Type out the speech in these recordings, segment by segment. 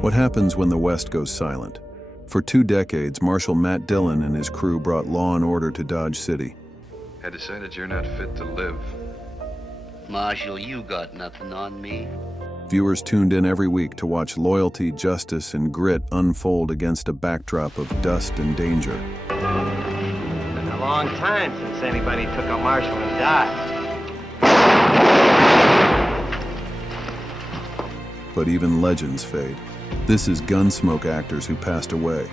What happens when the West goes silent? For 2 decades, Marshal Matt Dillon and his crew brought law and order to Dodge City. I decided you're not fit to live. Marshal, you got nothing on me. Viewers tuned in every week to watch loyalty, justice, and grit unfold against a backdrop of dust and danger. It's been a long time since anybody took a Marshal and died. But even legends fade. This is Gunsmoke actors who passed away.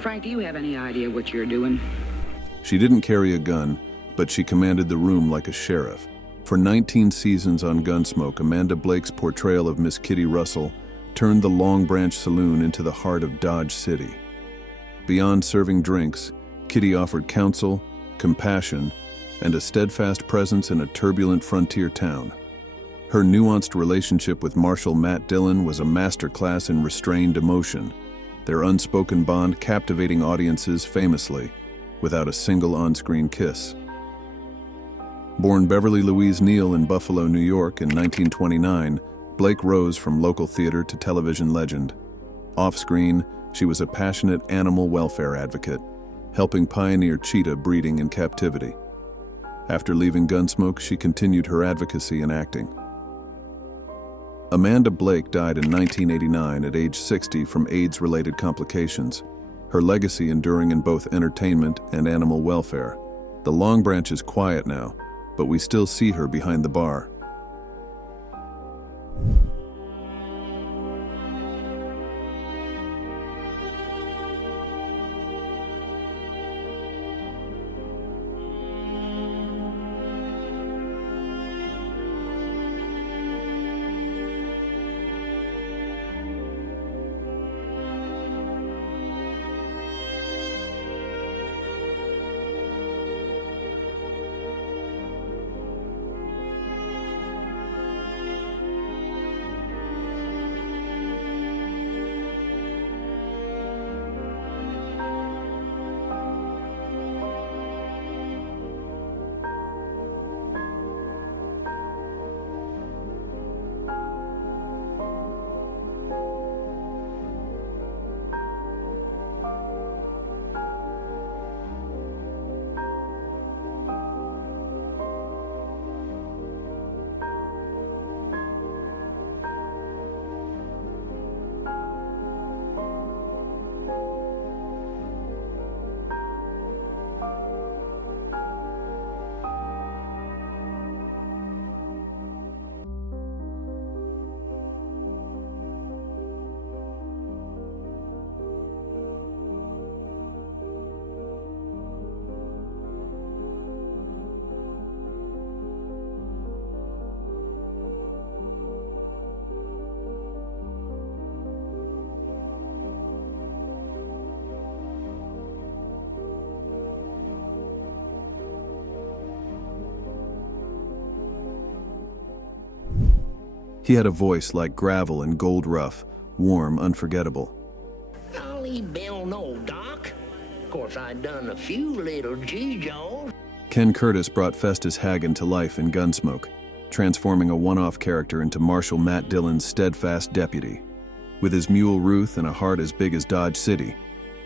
Frank, do you have any idea what you're doing? She didn't carry a gun, but she commanded the room like a sheriff. For 19 seasons on Gunsmoke, Amanda Blake's portrayal of Miss Kitty Russell turned the Long Branch Saloon into the heart of Dodge City. Beyond serving drinks, Kitty offered counsel, compassion, and a steadfast presence in a turbulent frontier town. Her nuanced relationship with Marshal Matt Dillon was a masterclass in restrained emotion, their unspoken bond captivating audiences famously, without a single on-screen kiss. Born Beverly Louise Neal in Buffalo, New York in 1929, Blake rose from local theater to television legend. Off-screen, she was a passionate animal welfare advocate, helping pioneer cheetah breeding in captivity. After leaving Gunsmoke, she continued her advocacy in acting. Amanda Blake died in 1989 at age 60 from AIDS-related complications, her legacy enduring in both entertainment and animal welfare. The Long Branch is quiet now, but we still see her behind the bar. He had a voice like gravel and gold rough, warm, unforgettable. Golly, Bill, no, Doc. Of course, I done a few little G-Jaws. Ken Curtis brought Festus Hagen to life in Gunsmoke, transforming a one-off character into Marshal Matt Dillon's steadfast deputy. With his mule Ruth and a heart as big as Dodge City,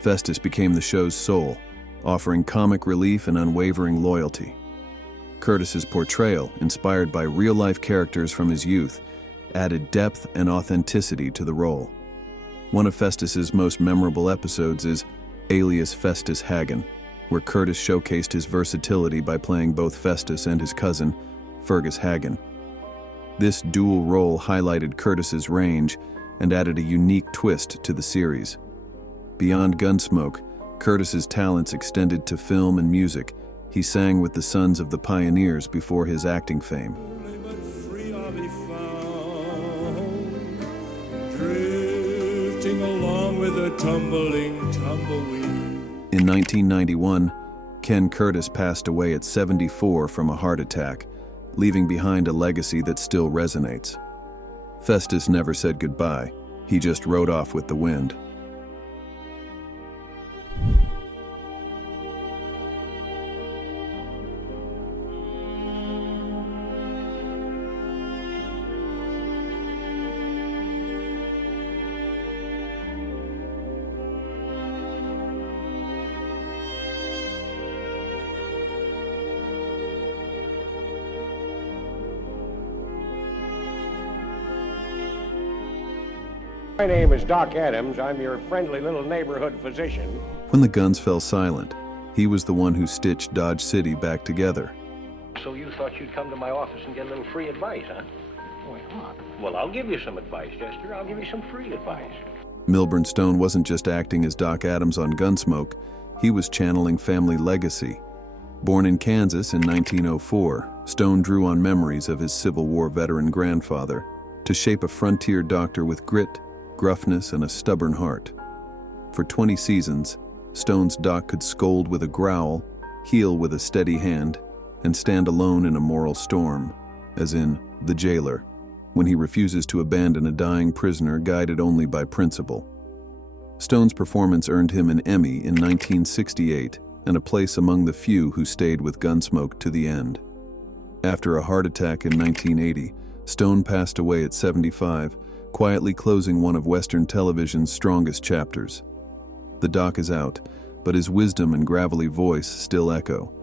Festus became the show's soul, offering comic relief and unwavering loyalty. Curtis's portrayal, inspired by real-life characters from his youth, added depth and authenticity to the role. One of Festus's most memorable episodes is Alias Festus Hagen, where Curtis showcased his versatility by playing both Festus and his cousin, Fergus Hagen. This dual role highlighted Curtis's range and added a unique twist to the series. Beyond Gunsmoke, Curtis's talents extended to film and music. He sang with the Sons of the Pioneers before his acting fame. Drifting along with a tumbling tumbleweed. In 1991, Ken Curtis passed away at 74 from a heart attack, leaving behind a legacy that still resonates. Festus never said goodbye. He just rode off with the wind. My name is Doc Adams. I'm your friendly little neighborhood physician. When the guns fell silent, he was the one who stitched Dodge City back together. So you thought you'd come to my office and get a little free advice, huh? Why not? Well, I'll give you some advice, Chester. I'll give you some free advice. Milburn Stone wasn't just acting as Doc Adams on Gunsmoke, he was channeling family legacy. Born in Kansas in 1904, Stone drew on memories of his Civil War veteran grandfather to shape a frontier doctor with grit, gruffness, and a stubborn heart. For 20 seasons, Stone's doc could scold with a growl, heal with a steady hand, and stand alone in a moral storm, as in The Jailer, when he refuses to abandon a dying prisoner guided only by principle. Stone's performance earned him an Emmy in 1968 and a place among the few who stayed with Gunsmoke to the end. After a heart attack in 1980, Stone passed away at 75, quietly closing one of Western television's strongest chapters. The doc is out, but his wisdom and gravelly voice still echo.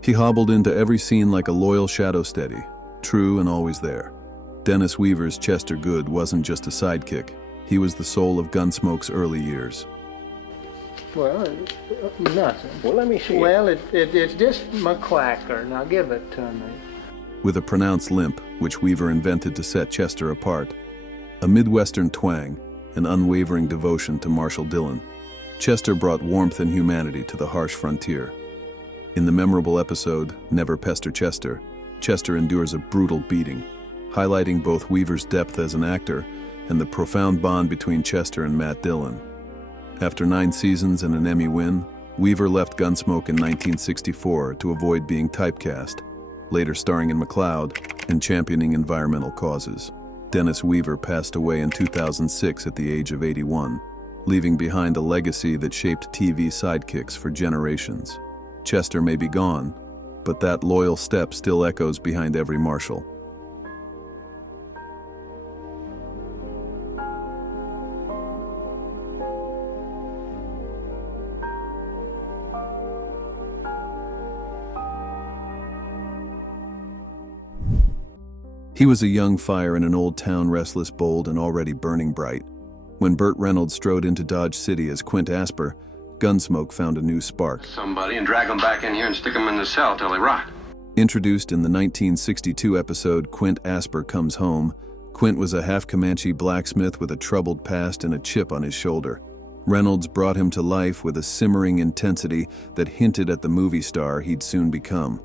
He hobbled into every scene like a loyal shadow steady, true and always there. Dennis Weaver's Chester Good wasn't just a sidekick. He was the soul of Gunsmoke's early years. Well, nothing. Well, let me see. Well, it's just my clacker. Now give it to me. With a pronounced limp, which Weaver invented to set Chester apart, a Midwestern twang, an unwavering devotion to Marshal Dillon, Chester brought warmth and humanity to the harsh frontier. In the memorable episode, Never Pester Chester, Chester endures a brutal beating, highlighting both Weaver's depth as an actor and the profound bond between Chester and Matt Dillon. After 9 seasons and an Emmy win, Weaver left Gunsmoke in 1964 to avoid being typecast, later starring in McCloud and championing environmental causes. Dennis Weaver passed away in 2006 at the age of 81, leaving behind a legacy that shaped TV sidekicks for generations. Chester may be gone, but that loyal step still echoes behind every Marshal. He was a young fire in an old town, restless, bold, and already burning bright. When Burt Reynolds strode into Dodge City as Quint Asper, Gunsmoke found a new spark. Somebody and drag them back in here and stick them in the cell till they rot. Introduced in the 1962 episode Quint Asper Comes Home, Quint was a half-Comanche blacksmith with a troubled past and a chip on his shoulder. Reynolds brought him to life with a simmering intensity that hinted at the movie star he'd soon become.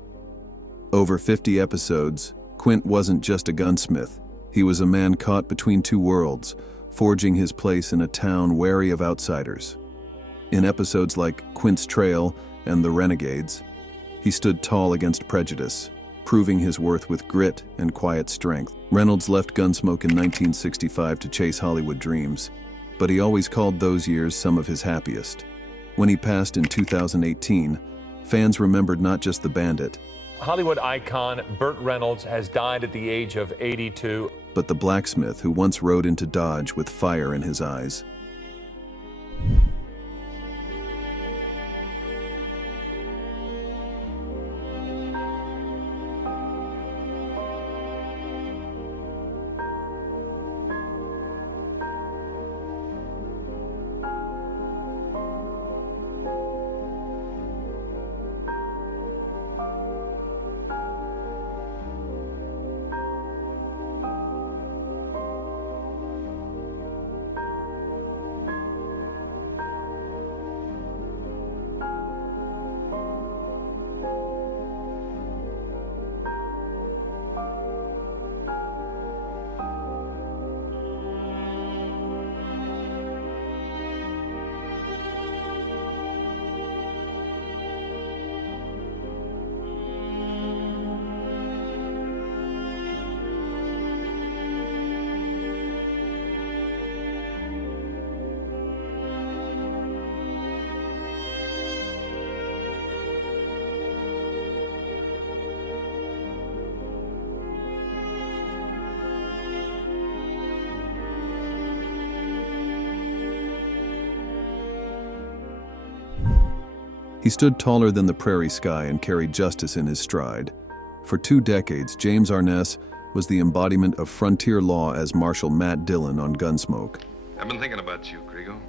Over 50 episodes, Quint wasn't just a gunsmith. He was a man caught between two worlds, forging his place in a town wary of outsiders. In episodes like Quint's Trail and The Renegades, he stood tall against prejudice, proving his worth with grit and quiet strength. Reynolds left Gunsmoke in 1965 to chase Hollywood dreams, but he always called those years some of his happiest. When he passed in 2018, fans remembered not just the bandit, Hollywood icon Burt Reynolds has died at the age of 82. but the blacksmith who once rode into Dodge with fire in his eyes. He stood taller than the prairie sky and carried justice in his stride. For 2 decades, James Arness was the embodiment of frontier law as Marshal Matt Dillon on Gunsmoke. I've been thinking about you, Grigo.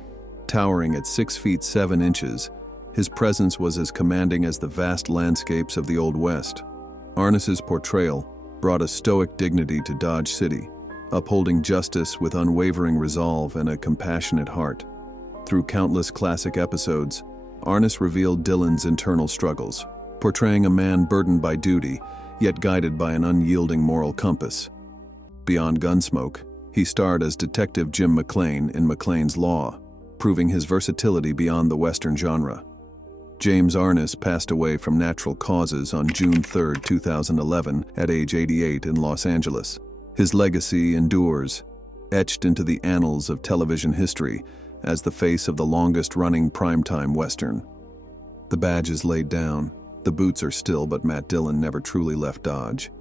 Towering at 6 feet 7 inches, his presence was as commanding as the vast landscapes of the Old West. Arness's portrayal brought a stoic dignity to Dodge City, upholding justice with unwavering resolve and a compassionate heart. Through countless classic episodes, Arness revealed Dillon's internal struggles, portraying a man burdened by duty, yet guided by an unyielding moral compass. Beyond Gunsmoke, he starred as Detective Jim McClane in McClane's Law, proving his versatility beyond the Western genre. James Arness passed away from natural causes on June 3, 2011, at age 88 in Los Angeles. His legacy endures, etched into the annals of television history as the face of the longest-running primetime Western. The badge is laid down, the boots are still, but Matt Dillon never truly left Dodge.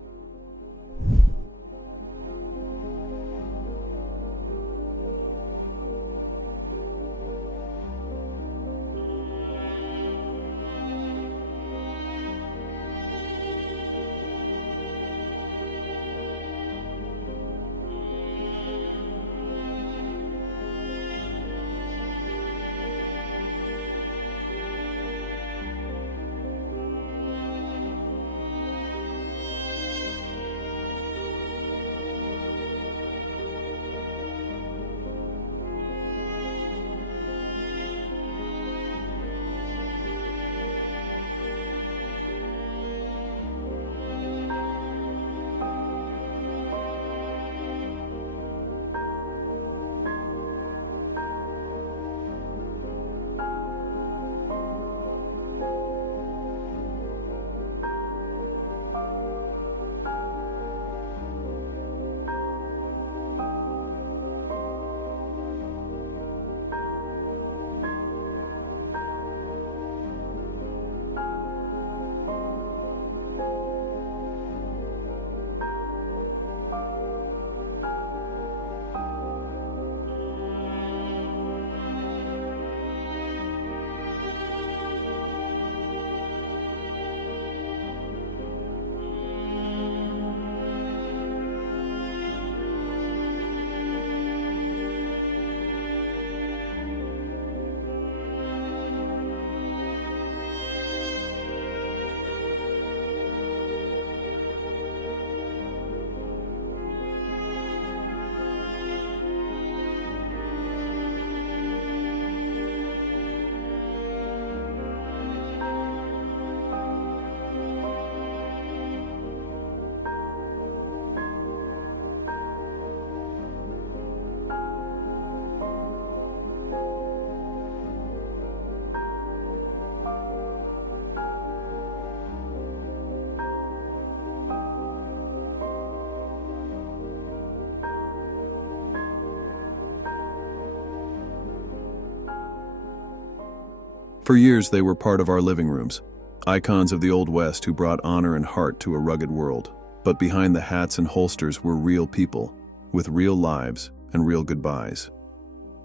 For years, they were part of our living rooms, icons of the Old West who brought honor and heart to a rugged world. But behind the hats and holsters were real people, with real lives and real goodbyes.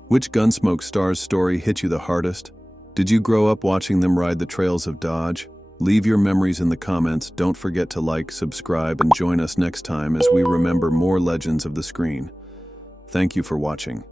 Which Gunsmoke star's story hit you the hardest? Did you grow up watching them ride the trails of Dodge? Leave your memories in the comments. Don't forget to like, subscribe, and join us next time as we remember more legends of the screen. Thank you for watching.